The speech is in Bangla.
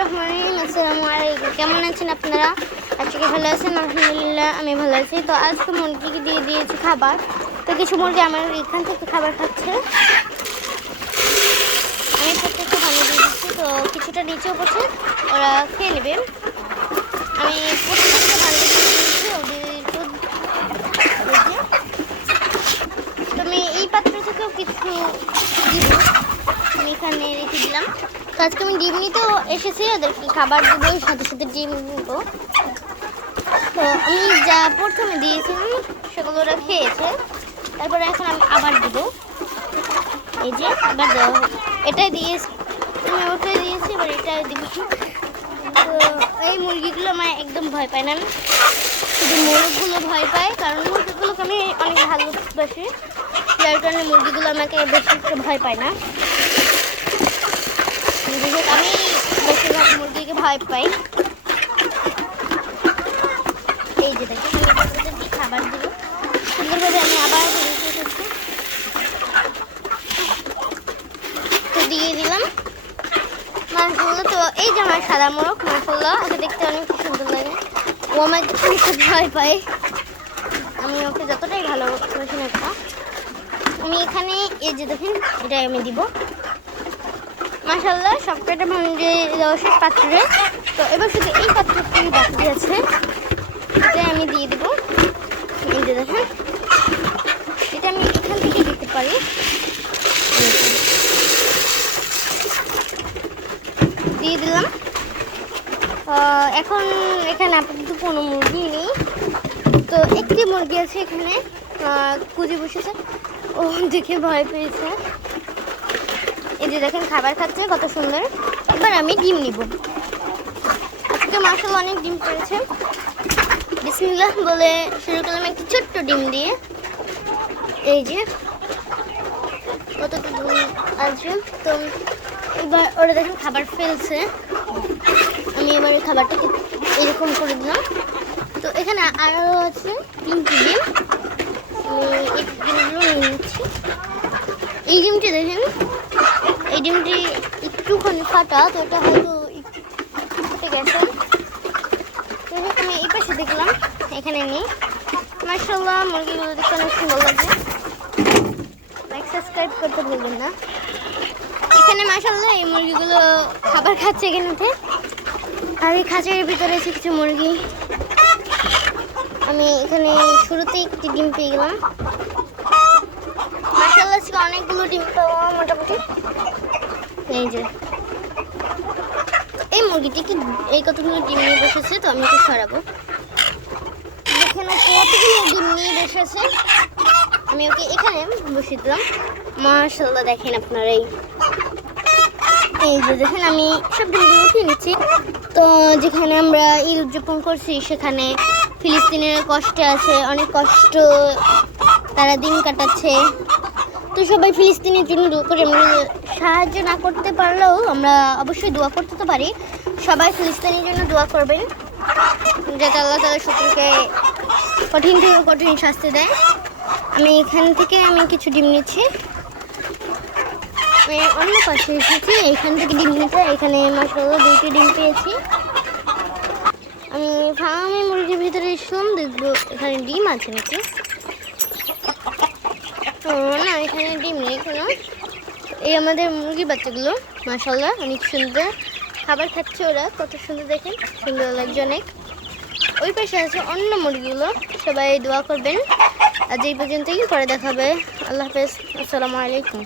আসসালামু আলাইকুম। কেমন আছেন আপনারা? আজকে ভালো আছেন? আলহামদুলিল্লাহ আমি ভালো আছি। তো আজকে মুরগিকে দিয়ে দিয়েছি খাবার। তো কিছু মুরগি আমার এখান থেকে খাবার খাচ্ছে, আমি প্রত্যেকটা পানি দিয়ে দিচ্ছি। তো কিছুটা নিচেও পড়ছে, ওরা খেয়ে নেবে। আমি প্রত্যেকটা পানি দিয়ে দিচ্ছি ওদের। তো আমি এই পাত্র থেকেও কিছু দিব, আমি এখানে রেখে দিলাম। তো আজকে আমি ডিম নিতেও এসেছি, ওদেরকে খাবার দেবো, সাথে সাথে ডিম দেবো। তো আমি যা প্রথমে দিয়েছিলাম সেগুলো ওরা খেয়েছে, তারপরে এখন আমি আবার দেবো। এই যে আবার দেওয়া হবে, এটাই দিয়েছি, আমি ওটাই দিয়েছি, এবার এটাই দিব। তো এই মুরগিগুলো আমার একদম ভয় পায় না, শুধু মোরগগুলো ভয় পায়, কারণ মুরগিগুলোকে আমি অনেক ভালোবাসি, যার কারণে মুরগিগুলো আমাকে বেশি একটা ভয় পায় না। আমি বেশিরভাগ মুরগিকে ভয় পাই। এই যে দেখেন আমি ওদেরকে খাবার দিব সুন্দরভাবে, আমি আবার এসেছি তো দিয়ে দিলাম মাশাআল্লাহ। তো এই যে আমার সাদা মোরগ, মাশাআল্লাহ ওকে দেখতে অনেক সুন্দর লাগে, ও আমাকে খুব ভয় পায়, আমি ওকে যতটাই ভালোবাসি না একটা। আমি এখানে এই যে দেখেন এটাই আমি দিব মাশাআল্লাহ। সবকটা মুরগি দেওয়া শেষ পাত্রে। তো এবার শুধু এই পাত্রটি বাকি আছে, এটাই আমি দিয়ে দেবো। এই যে দেখেন এটা আমি এখান থেকে দিতে পারি, দিয়ে দিলাম। এখন এখানে আপাতত কোনো মুরগি নেই, তো একটি মুরগি আছে এখানে কুঁজে বসেছে, ও দেখে ভয় পেয়েছে। এই যে দেখেন খাবার খাচ্ছে কত সুন্দর। এবার আমি ডিম নিব, আজকে মাশাআল্লাহ অনেক ডিম পেয়েছে। বিসমিল্লাহ বলে শুরু করলাম একটি ছোট্ট ডিম দিয়ে। এই যে কতটা ডিম আছে। তো এবার ওরা দেখেন খাবার ফেলছে, আমি এবার এই খাবারটাকে এরকম করে দিলাম। তো এখানে আরও আছে 3টি ডিম, আমি এই ডিমগুলো নিয়ে নিচ্ছি। এই ডিমটি দেখেন, এই ডিমটি একটুখানি ফাটা, তো এটা হয়তো ফুটে গেছে। আমি এই পাশে দেখলাম, এখানে নেই। মাশাআল্লাহ মুরগিগুলো দেখতে অনেক সুন্দর লাগে, লাইক সাবস্ক্রাইব করতে ভুলবেন না। এখানে মাশাআল্লাহ এই মুরগিগুলো খাবার খাচ্ছে এখানে উঠে, আর এই খাঁচার ভিতরে আছে কিছু মুরগি। আমি এখানে শুরুতেই একটি ডিম পেয়ে গেলাম, মাশাআল্লাহ আজকে অনেকগুলো ডিম পাওয়া মোটামুটি। এই যে এই মুরগিটি কি এই কতগুলো ডিম নিয়ে বসেছে, তো আমি একটু সরাবো। দেখেন কতগুলো ডিম নিয়ে বসেছে, আমি ওকে এখানে বসিয়ে দিলাম। মাশাআল্লাহ দেখেন আপনারা এই যে দেখেন আমি সব ডিমগুলো উঠিয়ে নিচ্ছি। তো যেখানে আমরা ঈদ উদযাপন করছি সেখানে ফিলিস্তিনের কষ্টে আছে, অনেক কষ্ট, তারা দিন কাটাচ্ছে। তো সবাই ফিলিস্তিনের জন্য দোয়া করি। আমরা সাহায্য না করতে পারলেও আমরা অবশ্যই দোয়া করতে তো পারি। সবাই ফিলিস্তিনের জন্য দোয়া করবেন, যাতে আল্লাহ তাআলা শত্রুকে কঠিন থেকে কঠিন শাস্তি দেয়। আমি এখান থেকে আমি কিছু ডিম নিচ্ছি, আমি অন্য পাশে এসেছি এখান থেকে ডিম নিতে। এখানে মাশাআল্লাহ 2টি ডিম পেয়েছি। আমি ফার্মে মুরগির ভিতরে এসলাম, দেখবো এখানে ডিম আছে নাকি। না এখানে ডিম নেই কোনো। এই আমাদের মুরগির বাচ্চাগুলো মাশাআল্লাহ অনেক সুন্দর খাবার খাচ্ছে, ওরা কত সুন্দর দেখেন, সুন্দর লাগছে অনেক। ওই পাশে আছে অন্য মুরগিগুলো, সবাই দোয়া করবেন। আজ এই পর্যন্তই, পরে দেখা হবে। আল্লাহ হাফেজ, আসসালামু আলাইকুম।